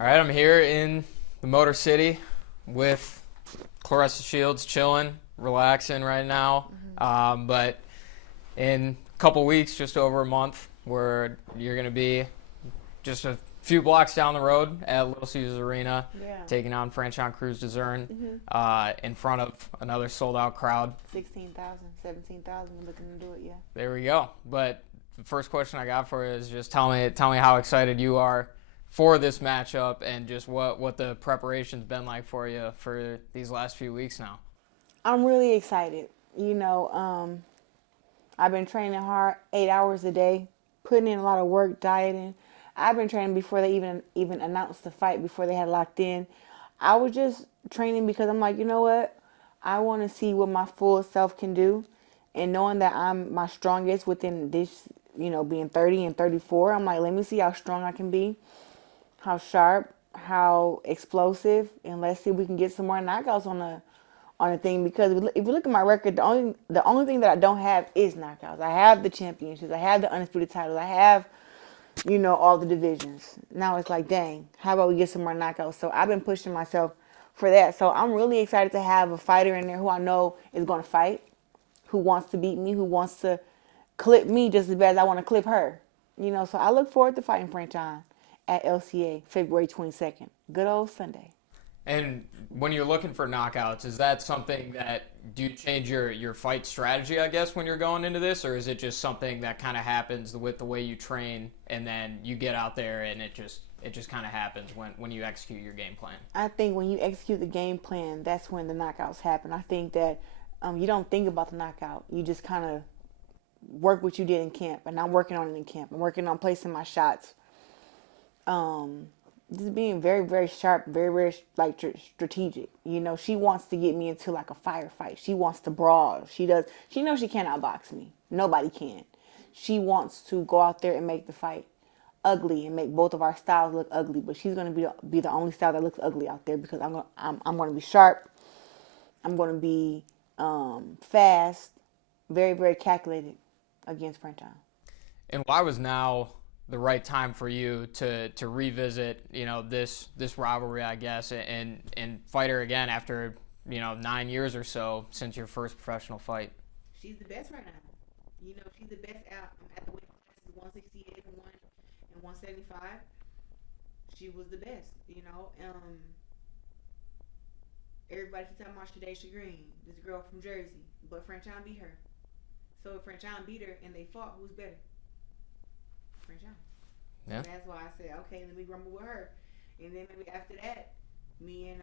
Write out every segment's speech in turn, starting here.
All right, I'm here in the Motor City with Claressa Shields, chilling, relaxing right now. But in a couple weeks, just over a month, where you're going to be just a few blocks down the road at Little Caesars Arena, taking on Franchon Crews-Dezurn in front of another sold-out crowd. 16,000, 17,000. We're looking to do it, yeah. There we go. But the first question I got for you is just tell me how excited you are for this matchup and just what the preparation's been like for you for these last few weeks now. I'm really excited. You know, I've been training hard, 8 hours a day, putting in a lot of work, dieting. I've been training before they even announced the fight, before they had locked in. I was just training because I'm like, you know what? I want to see what my full self can do. And knowing that I'm my strongest within this, you know, being 30 and 34, I'm like, let me see how strong I can be, how sharp, how explosive, and let's see if we can get some more knockouts on the thing. Because if you look at my record, the only thing that I don't have is knockouts. I have the championships, I have the undisputed titles, I have, you know, all the divisions. Now it's like, dang, how about we get some more knockouts? So I've been pushing myself for that. So I'm really excited to have a fighter in there who I know is going to fight, who wants to beat me, who wants to clip me just as bad as I want to clip her. You know, so I look forward to fighting Franchon at LCA February 22nd. Good old Sunday. And when you're looking for knockouts, is that something that, do you change your fight strategy, I guess, when you're going into this? Or is it just something that kind of happens with the way you train and then you get out there and it just kind of happens when you execute your game plan? I think when you execute the game plan, that's when the knockouts happen. I think that you don't think about the knockout. You just kind of work what you did in camp. And I'm working on it in camp. I'm working on placing my shots. Just being very, very sharp, very, very like strategic. You know, she wants to get me into like a firefight. She wants to brawl. She knows she can't outbox me. Nobody can. She wants to go out there and make the fight ugly and make both of our styles look ugly. But she's going to be the only style that looks ugly out there, because I'm going to be sharp. I'm going to be fast, very, very calculated against Franchon. And why was now the right time for you to revisit, you know, this rivalry, I guess, and fight her again after, you know, 9 years or so since your first professional fight? She's the best right now. You know, she's the best at the weight classes, 168 and 175. She was the best. You know, everybody keeps talking about Shadaysha Green, this girl from Jersey, but Franchon beat her. So if Franchon beat her and they fought, who's better? Franchon. Yeah. That's why I said, okay, let me rumble with her, and then maybe after that, me and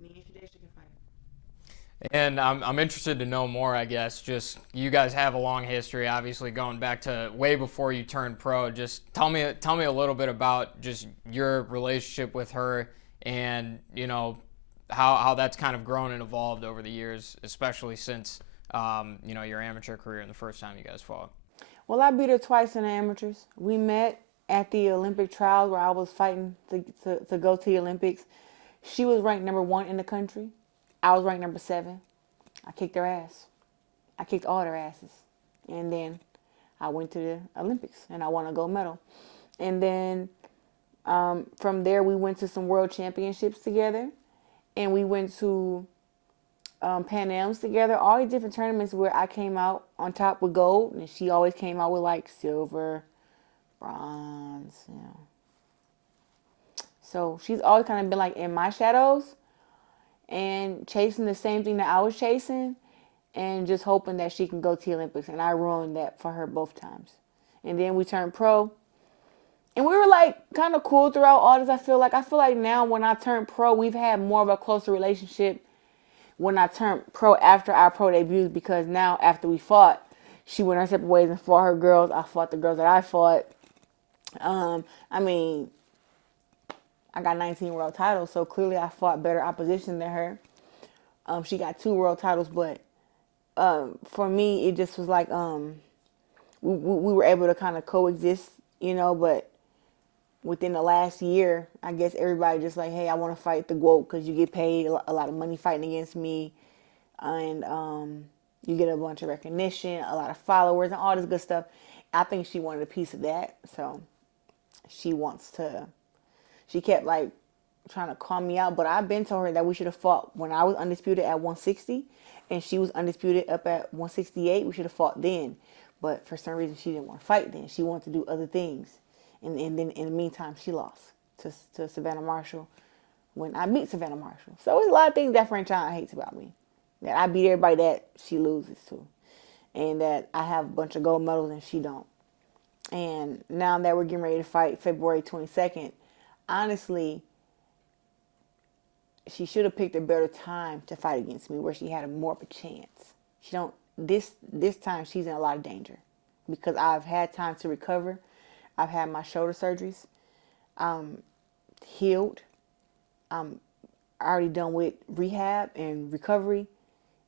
Shadaysha can fight. And I'm interested to know more, I guess. Just, you guys have a long history, obviously, going back to way before you turned pro. Just tell me a little bit about just your relationship with her, and, you know, how that's kind of grown and evolved over the years, especially since you know, your amateur career and the first time you guys fought. Well, I beat her twice in the amateurs. We met at the Olympic trials where I was fighting to go to the Olympics. She was ranked number 1 in the country. I was ranked number 7. I kicked her ass. I kicked all their asses. And then I went to the Olympics and I won a gold medal. And then from there we went to some world championships together. And we went to Pan Am's together, all these different tournaments where I came out on top with gold, and she always came out with like silver, bronze, you know. So she's always kind of been like in my shadows and chasing the same thing that I was chasing, and just hoping that she can go to the Olympics. And I ruined that for her both times. And then we turned pro, and we were like kind of cool throughout all this. I feel like now when I turned pro, we've had more of a closer relationship when I turned pro after our pro debuts, because now after we fought, she went her separate ways and fought her girls. I fought the girls that I fought. I mean, I got 19 world titles, so clearly I fought better opposition than her. She got 2 world titles, but for me, it just was like we were able to kind of coexist, you know. But within the last year, I guess everybody just like, hey, I want to fight the GWOAT because you get paid a lot of money fighting against me, and you get a bunch of recognition, a lot of followers, and all this good stuff. I think she wanted a piece of that, so she kept like trying to call me out, but I've been told her that we should have fought when I was undisputed at 160 and she was undisputed up at 168. We should have fought then. But for some reason, she didn't want to fight then. She wanted to do other things. And then in the meantime, she lost to Savannah Marshall when I beat Savannah Marshall. So there's a lot of things that Franchon hates about me. That I beat everybody that she loses to. And that I have a bunch of gold medals and she don't. And now that we're getting ready to fight February 22nd, honestly, she should have picked a better time to fight against me where she had more of a chance. She don't. This time she's in a lot of danger because I've had time to recover. I've had my shoulder surgeries. I'm healed. I'm already done with rehab and recovery.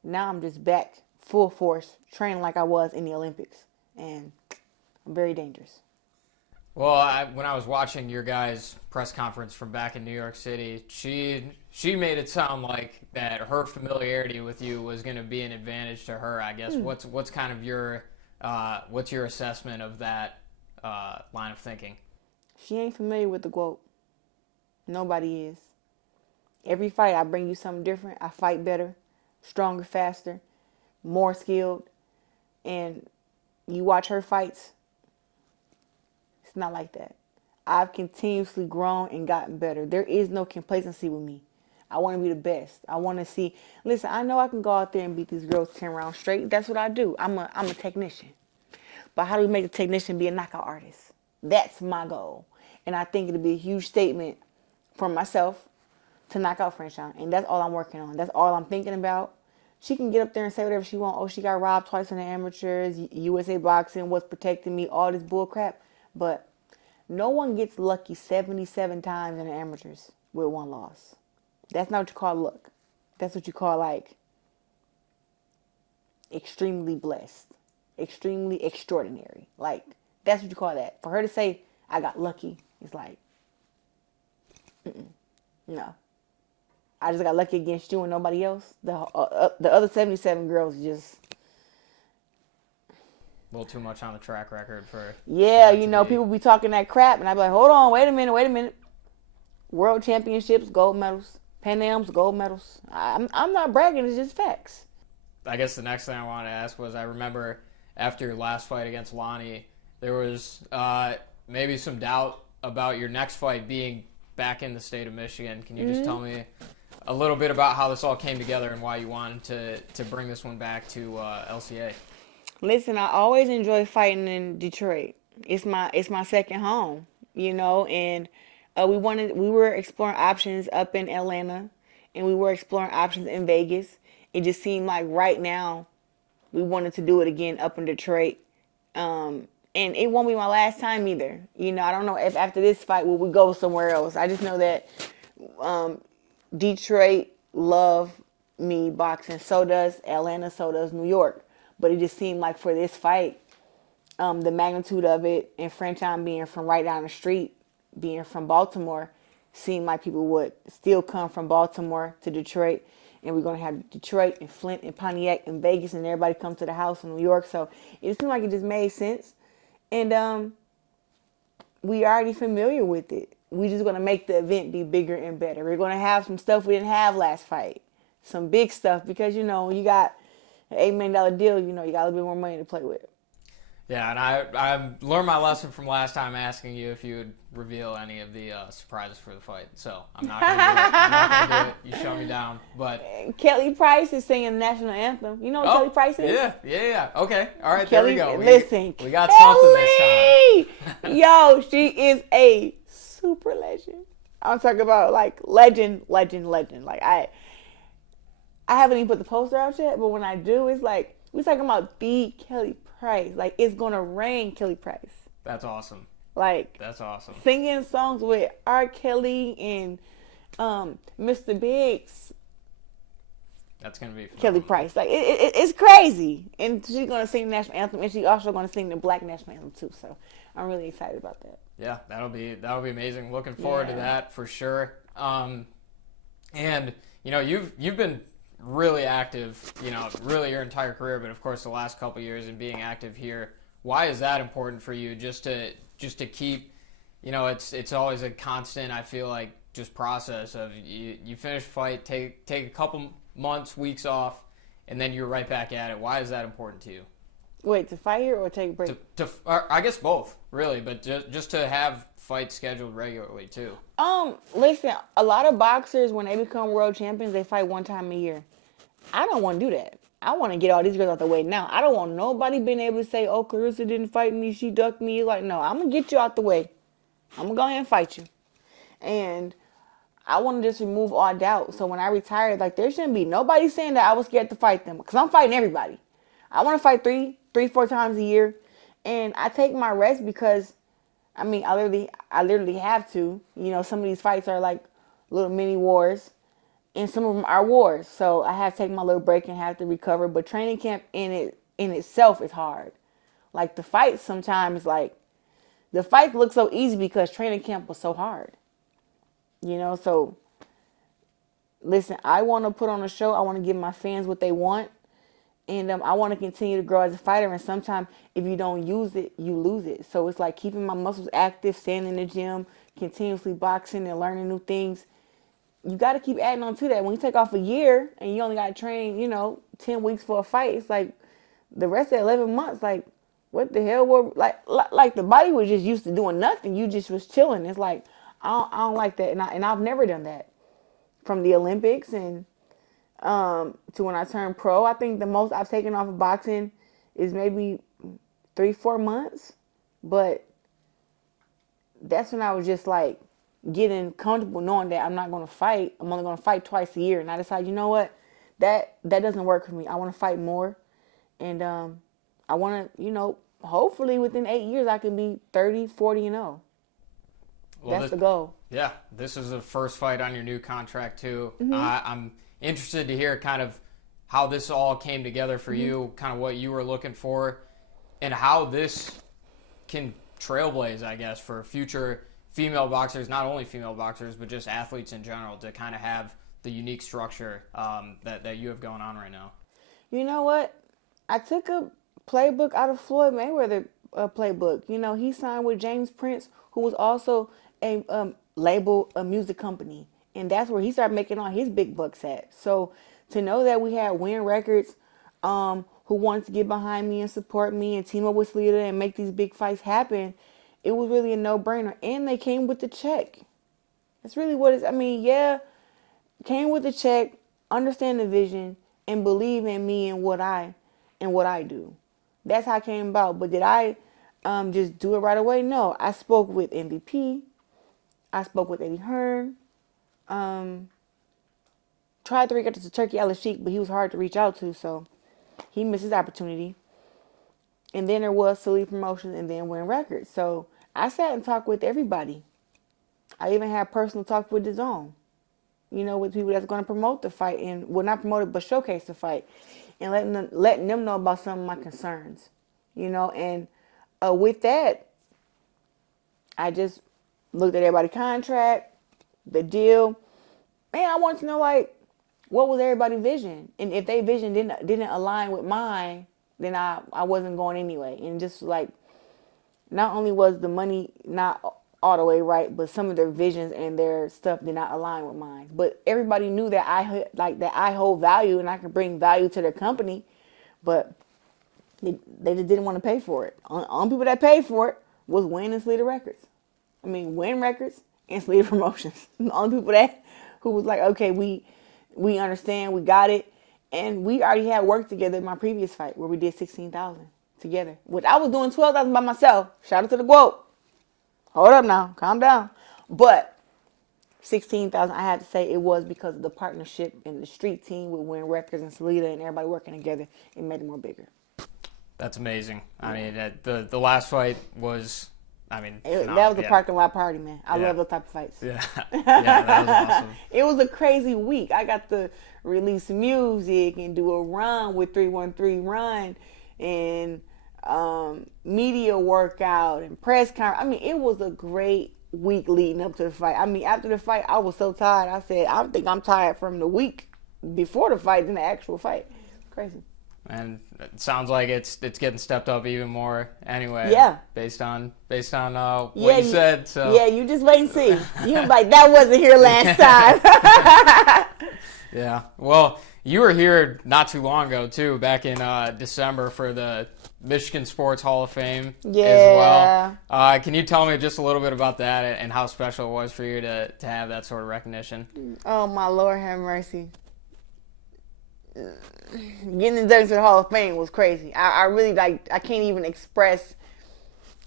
Now I'm just back full force training like I was in the Olympics, and I'm very dangerous. Well, when I was watching your guys' press conference from back in New York City, she made it sound like that her familiarity with you was going to be an advantage to her. I guess what's kind of your what's your assessment of that line of thinking? She ain't familiar with the GWOAT. Nobody is. Every fight, I bring you something different. I fight better, stronger, faster, more skilled, and you watch her fights. It's not like that. I've continuously grown and gotten better. There is no complacency with me. I want to be the best. I want to see. Listen, I know I can go out there and beat these girls 10 rounds straight. That's what I do. I'm a technician. But how do we make a technician be a knockout artist? That's my goal. And I think it'll be a huge statement for myself to knock out Franchon. And that's all I'm working on. That's all I'm thinking about. She can get up there and say whatever she wants. Oh, she got robbed twice in the amateurs. USA Boxing was protecting me. All this bull crap. But no one gets lucky 77 times in the amateurs with one loss. That's not what you call luck. That's what you call, like, extremely blessed. Extremely extraordinary. Like, that's what you call that. For her to say, I got lucky, it's like, no. I just got lucky against you and nobody else. The other 77 girls just... A little too much on the track record for... Yeah, you know, people be talking that crap, and I be like, hold on, wait a minute. World championships, gold medals. Pan Am's, gold medals. I'm not bragging, it's just facts. I guess the next thing I wanted to ask was, I remember after your last fight against Lonnie, there was maybe some doubt about your next fight being back in the state of Michigan. Can you just tell me a little bit about how this all came together and why you wanted to bring this one back to LCA? Listen, I always enjoy fighting in Detroit. It's my second home, you know, and we were exploring options up in Atlanta, and we were exploring options in Vegas. It just seemed like right now we wanted to do it again up in Detroit. And it won't be my last time either. You know, I don't know if after this fight will we go somewhere else. I just know that Detroit love me boxing. So does Atlanta, so does New York. But it just seemed like for this fight, the magnitude of it, and Franchon being from right down the street, being from Baltimore, seemed like people would still come from Baltimore to Detroit. And we're going to have Detroit and Flint and Pontiac and Vegas, and everybody come to the house in New York. So it seemed like it just made sense. And we already familiar with it. We're just going to make the event be bigger and better. We're going to have some stuff we didn't have last fight. Some big stuff, because, you know, you got an $8 million deal, you know, you got a little bit more money to play with. Yeah, and I learned my lesson from last time asking you if you would reveal any of the surprises for the fight. So I'm not going to do it. I'm not going to do it. You shut me down. But Kelly Price is singing the national anthem. You know what Kelly Price is? Yeah. Okay. All right, Kelly, there we go. Listen, we got something this time. Yo, she is a super legend. I'm talking about, like, legend. Like, I haven't even put the poster out yet, but when I do, it's like, we're talking about the Kelly Price. Like, it's going to rain Kelly Price. That's awesome. Like, that's awesome. Singing songs with R. Kelly and Mr. Biggs. That's going to be phenomenal. Kelly Price. Like, it's crazy. And she's going to sing the national anthem, and she's also going to sing the black national anthem, too. So I'm really excited about that. Yeah, that'll be amazing. Looking forward to that for sure. And, you know, you've been really active, you know, really your entire career, but of course the last couple of years and being active here. Why is that important for you? Just to keep, you know, it's always a constant, I feel like, just process of you finish a fight, take a couple months, weeks off, and then you're right back at it. Why is that important to you? Wait, to fight here or take a break? I guess both, really, but just to have fights scheduled regularly too. Listen, a lot of boxers, when they become world champions, they fight one time a year. I don't want to do that. I want to get all these girls out the way now. I don't want nobody being able to say, oh, Claressa didn't fight me, she ducked me. Like, no, I'm going to get you out the way. I'm going to go ahead and fight you. And I want to just remove all doubt. So when I retired, like, there shouldn't be nobody saying that I was scared to fight them. Because I'm fighting everybody. I want to fight three, 4 times a year. And I take my rest because, I mean, I literally have to. You know, some of these fights are like little mini wars. And some of them are wars. So I have to take my little break and have to recover. But training camp in itself is hard. Like, the fights sometimes, like, the fights look so easy because training camp was so hard. You know, so, listen, I want to put on a show. I want to give my fans what they want. And I want to continue to grow as a fighter. And sometimes if you don't use it, you lose it. So it's like keeping my muscles active, staying in the gym, continuously boxing and learning new things. You got to keep adding on to that. When you take off a year and you only got to train, 10 weeks for a fight, it's like the rest of 11 months, like, what the hell were, like the body was just used to doing nothing. You just was chilling. It's like, I don't like that. And I've never done that. From the Olympics and to when I turned pro, I think the most I've taken off of boxing is maybe 3-4 months. But that's when I was just like getting comfortable knowing that I'm not going to fight. I'm only going to fight twice a year. And I decided, you know what? That doesn't work for me. I want to fight more. And I want to, hopefully within 8 years I can be 30, 40-0. Well, that's the goal. Yeah, this is the first fight on your new contract too. Mm-hmm. I'm interested to hear kind of how this all came together for you, kind of what you were looking for, and how this can trailblaze, I guess, for future female boxers, not only female boxers, but just athletes in general, to kind of have the unique structure that you have going on right now. You know what? I took a playbook out of Floyd Mayweather playbook. He signed with James Prince, who was also a music company. And that's where he started making all his big bucks at. So to know that we had Win Records who wanted to get behind me and support me and team up with Sleater and make these big fights happen, it was really a no-brainer. And they came with the check. That's really what it's, came with the check, understand the vision, and believe in me and what I do. That's how it came about. But did I just do it right away? No. I spoke with MVP. I spoke with Eddie Hearn. Tried to reach out to Turkey Al-Sheikh, but he was hard to reach out to, so he missed his opportunity. And then there was Silly Promotions and then Win Records. So I sat and talked with everybody. I even had personal talks with DAZN, with people that's going to promote the fight and, well, not promote it, but showcase the fight, and letting them know about some of my concerns, and with that, I just looked at everybody's contract, the deal, and I wanted to know, like, what was everybody's vision? And if their vision didn't align with mine, then I wasn't going anyway. And just like, not only was the money not all the way right, but some of their visions and their stuff did not align with mine. But everybody knew that I hold value and I can bring value to their company, but they just didn't want to pay for it. Only people that paid for it was Win and Sleater Records. Win Records and Sleater Promotions. The only people who was like, okay, we understand, we got it. And we already had worked together in my previous fight where we did 16,000 together. Which I was doing 12,000 by myself. Shout out to the GWOAT. Hold up now, calm down. But 16,000, I had to say it was because of the partnership and the street team with Win Records and Sleater and everybody working together. It made it more bigger. That's amazing. The last fight was, that was a parking lot party, man. I love those type of fights. Yeah, that was awesome. It was a crazy week. I got to release music and do a run with 313 Run and media workout and press conference. It was a great week leading up to the fight. After the fight, I was so tired. I said, I think I'm tired from the week before the fight than the actual fight. Crazy. And it sounds like it's getting stepped up even more anyway. Yeah. Based on what you said. So yeah, you just wait and see. You like that wasn't here last time. Yeah. Well, you were here not too long ago too, back in December for the Michigan Sports Hall of Fame as well. Can you tell me just a little bit about that and how special it was for you to have that sort of recognition? Oh my Lord, have mercy. Getting inducted to the Hall of Fame was crazy. I really I can't even express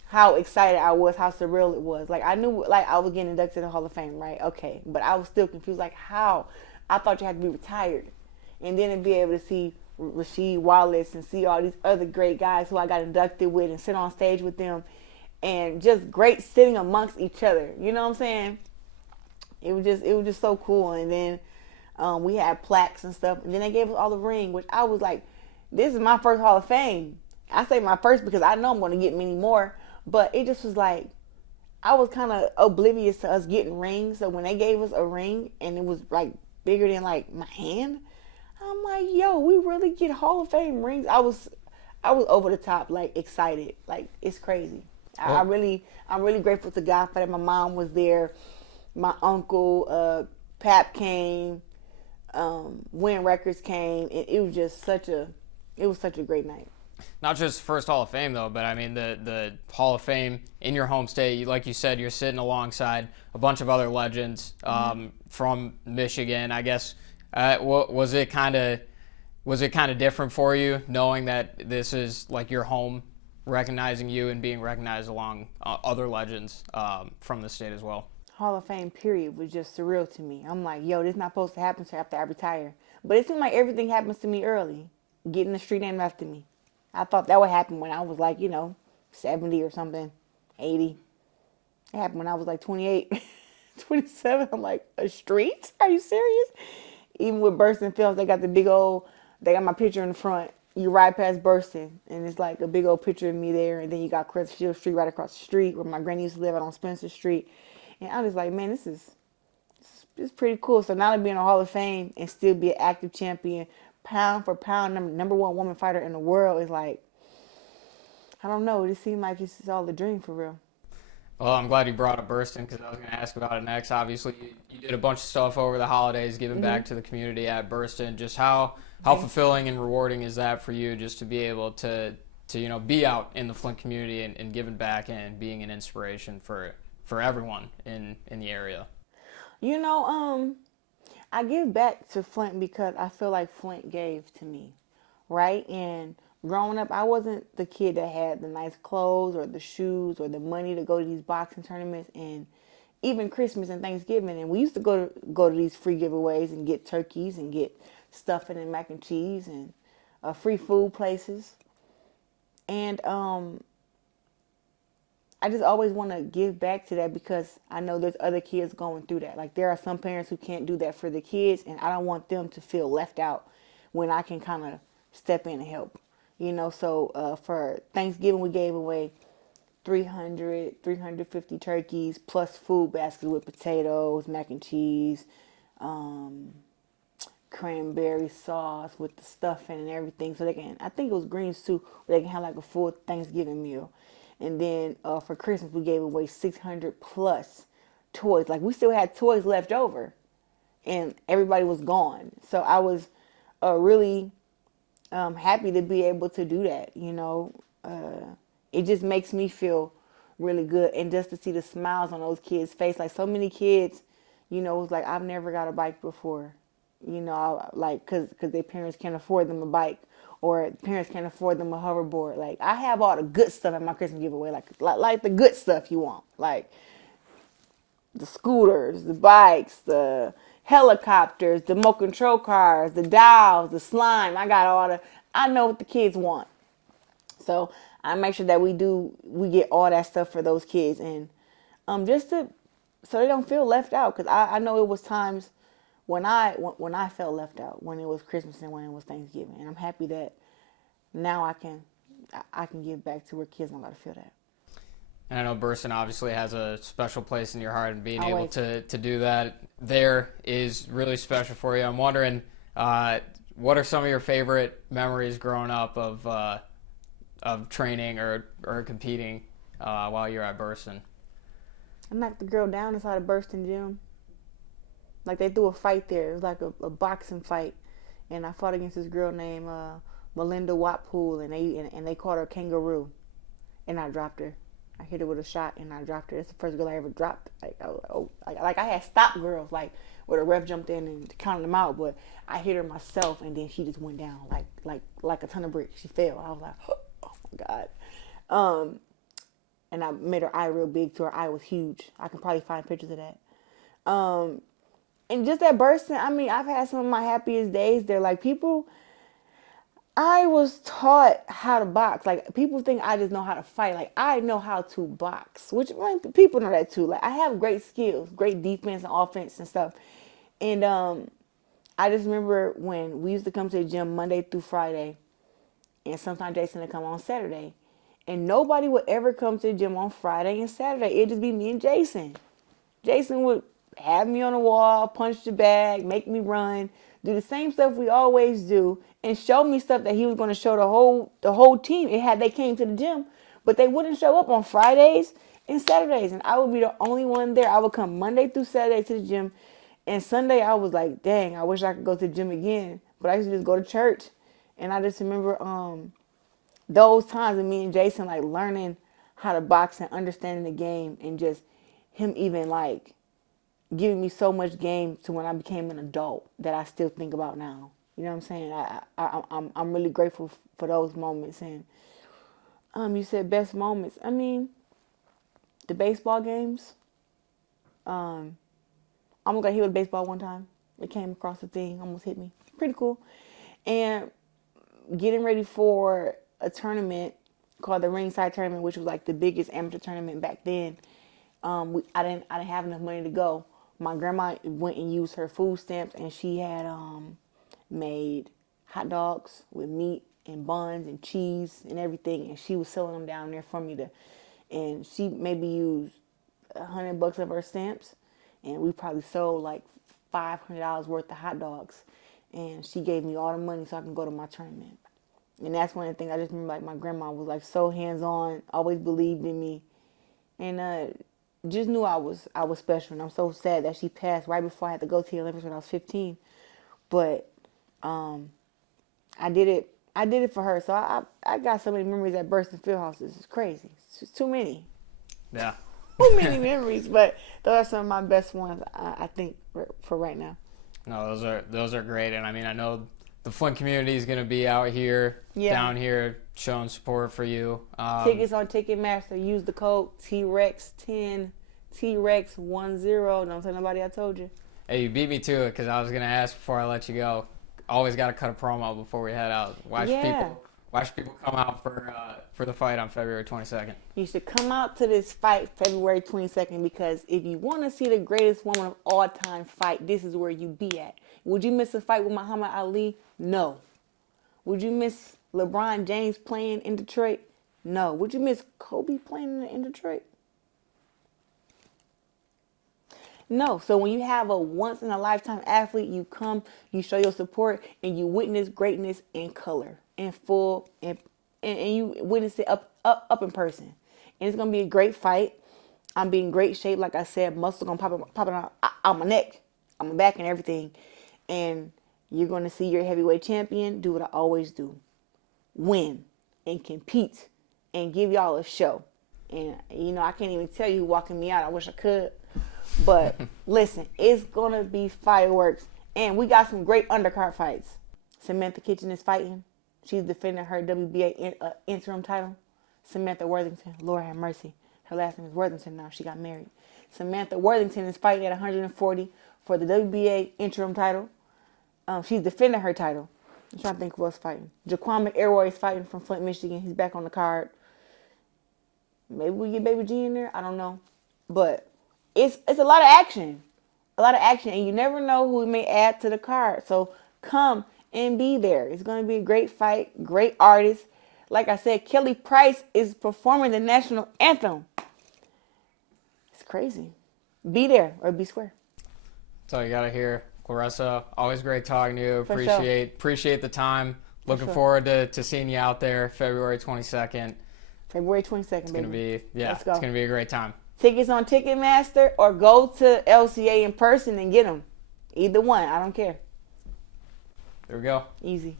how excited I was, how surreal it was. Like I knew I was getting inducted to the Hall of Fame, right? Okay. But I was still confused, like how? I thought you had to be retired. And then to be able to see Rasheed Wallace and see all these other great guys who I got inducted with and sit on stage with them and just great sitting amongst each other. You know what I'm saying? It was just so cool. And then we had plaques and stuff, and then they gave us all the ring, which I was like, this is my first Hall of Fame. I say my first because I know I'm going to get many more, but it just was like, I was kind of oblivious to us getting rings. So when they gave us a ring and it was like bigger than like my hand, I'm like, yo, we really get Hall of Fame rings. I was over the top, like excited, like it's crazy. I'm really grateful to God for that. My mom was there, my uncle, Pap came. Win Records came, and it was just such a great night. Not just first Hall of Fame though, but I mean the Hall of Fame in your home state. Like you said, you're sitting alongside a bunch of other legends from Michigan. I guess was it kind of different for you knowing that this is like your home, recognizing you and being recognized along other legends from the state as well? Hall of Fame period was just surreal to me. I'm like, yo, this is not supposed to happen to after I retire. But it seemed like everything happens to me early. Getting the street name after me. I thought that would happen when I was like, 70 or something, 80. It happened when I was like 28, 27. I'm like, a street? Are you serious? Even with Burston Films, they got my picture in the front. You ride past Burston, and it's like a big old picture of me there. And then you got Claressa Shields Street right across the street where my granny used to live out on Spencer Street. And I was like, man, this is pretty cool. So now to be in the Hall of Fame and still be an active champion, pound for pound, number one woman fighter in the world is like, I don't know. It seemed like it's all a dream for real. Well, I'm glad you brought up Burston because I was going to ask about it next. Obviously, you did a bunch of stuff over the holidays, giving back to the community at Burston. Just how fulfilling and rewarding is that for you, just to be able to be out in the Flint community and giving back and being an inspiration for everyone in the area? I give back to Flint because I feel like Flint gave to me, right? And growing up, I wasn't the kid that had the nice clothes or the shoes or the money to go to these boxing tournaments and even Christmas and Thanksgiving. And we used to go to these free giveaways and get turkeys and get stuffing and mac and cheese and free food places. And I just always want to give back to that because I know there's other kids going through that. Like there are some parents who can't do that for the kids, and I don't want them to feel left out when I can kind of step in and help. So for Thanksgiving we gave away 350 turkeys plus food baskets with potatoes, mac and cheese, cranberry sauce with the stuffing and everything. So I think it was greens too, where they can have like a full Thanksgiving meal. And then for Christmas, we gave away 600 plus toys. Like we still had toys left over, and everybody was gone. So I was really happy to be able to do that. It just makes me feel really good, and just to see the smiles on those kids' face. Like so many kids, it was like I've never got a bike before. Because their parents can't afford them a bike. Or parents can't afford them a hoverboard. Like I have all the good stuff at my Christmas giveaway, like the good stuff you want, like the scooters, the bikes, the helicopters, the remote control cars, the dolls, the slime. I know what the kids want, so I make sure that we get all that stuff for those kids, and so they don't feel left out. Because I know it was times when I felt left out, when it was Christmas and when it was Thanksgiving. And I'm happy that now I can give back to where kids don't got to feel that. And I know Burston obviously has a special place in your heart, and being able Always. to do that there is really special for you. I'm wondering, what are some of your favorite memories growing up of training or competing while you're at Burston? I knocked the girl down inside a Burston gym. Like, they threw a fight there. It was like a boxing fight. And I fought against this girl named Melinda Watpool, and they called her Kangaroo. And I dropped her. I hit her with a shot, and I dropped her. That's the first girl I ever dropped. Like, I was like, I had stopped girls, like, where the ref jumped in and counted them out, but I hit her myself, and then she just went down like a ton of bricks. She fell. I was like, oh my God. And I made her eye real big, so her eye was huge. I can probably find pictures of that. And just at Burston, I mean, I've had some of my happiest days there. Like, I was taught how to box. Like, people think I just know how to fight. Like, I know how to box, which, like, people know that too. Like, I have great skills, great defense and offense and stuff. And I just remember when we used to come to the gym Monday through Friday, and sometimes Jason would come on Saturday. And nobody would ever come to the gym on Friday and Saturday. It'd just be me and Jason. Jason would have me on the wall, punch the bag, make me run, do the same stuff we always do, and show me stuff that he was going to show the whole team. They came to the gym, but they wouldn't show up on Fridays and Saturdays, and I would be the only one there. I would come Monday through Saturday to the gym, and Sunday I was like, dang, I wish I could go to the gym again, but I used to just go to church. And I just remember those times of me and Jason, like, learning how to box and understanding the game, and just him even, like, giving me so much game to when I became an adult that I still think about now. You know what I'm saying? I'm really grateful for those moments. And you said best moments. I mean, the baseball games. I almost got hit with a baseball one time. It came across the thing, almost hit me. Pretty cool. And getting ready for a tournament called the Ringside Tournament, which was like the biggest amateur tournament back then. I didn't have enough money to go. My grandma went and used her food stamps, and she had made hot dogs with meat and buns and cheese and everything, and she was selling them down there for me and she maybe used $100 of her stamps, and we probably sold like $500 worth of hot dogs, and she gave me all the money so I can go to my tournament. And that's one of the things I just remember, like, my grandma was like so hands-on, always believed in me, and just knew I was special. And I'm so sad that she passed right before I had to go to the Olympics when I was 15. But I did it for her. So I got so many memories at Burston Fieldhouse. It's crazy. It's just too many. Yeah. Too many memories. But those are some of my best ones, I think, for right now. No, those are great. And I mean, I know the Flint community is going to be out here, down here, showing support for you. Tickets on Ticketmaster. Use the code TREX10, TREX10. Don't tell nobody I told you. Hey, you beat me to it because I was going to ask before I let you go. Always got to cut a promo before we head out. Why should people come out for the fight on February 22nd? You should come out to this fight February 22nd, because if you want to see the greatest woman of all time fight, this is where you be at. Would you miss a fight with Muhammad Ali? No. Would you miss LeBron James playing in Detroit? No. Would you miss Kobe playing in Detroit? No. So when you have a once-in-a-lifetime athlete, you come, you show your support, and you witness greatness in color, in full, and you witness it up in person. And it's going to be a great fight. I'm being in great shape. Like I said, muscle going to pop out my neck, on my back and everything. And you're going to see your heavyweight champion do what I always do. Win and compete and give y'all a show. And, you know, I can't even tell you who walking me out. I wish I could. But listen, it's going to be fireworks. And we got some great undercard fights. Samantha Kitchen is fighting. She's defending her WBA interim title. Samantha Worthington, Lord have mercy. Her last name is Worthington now. She got married. Samantha Worthington is fighting at 140 for the WBA interim title. She's defending her title. I'm trying to think who else fighting. Jaquan McElroy is fighting from Flint, Michigan. He's back on the card. Maybe we get Baby G in there. I don't know. But it's a lot of action. A lot of action. And you never know who we may add to the card. So come and be there. It's going to be a great fight. Great artist. Like I said, Kelly Price is performing the national anthem. It's crazy. Be there or be square. That's all you got to hear. Claressa, always great talking to you. For sure. Appreciate the time. Looking sure. forward to seeing you out there February 22nd. February 22nd, It's gonna baby. be Let's go. it's gonna be a great time. Tickets on Ticketmaster or go to LCA in person and get them. Either one. I don't care. There we go. Easy.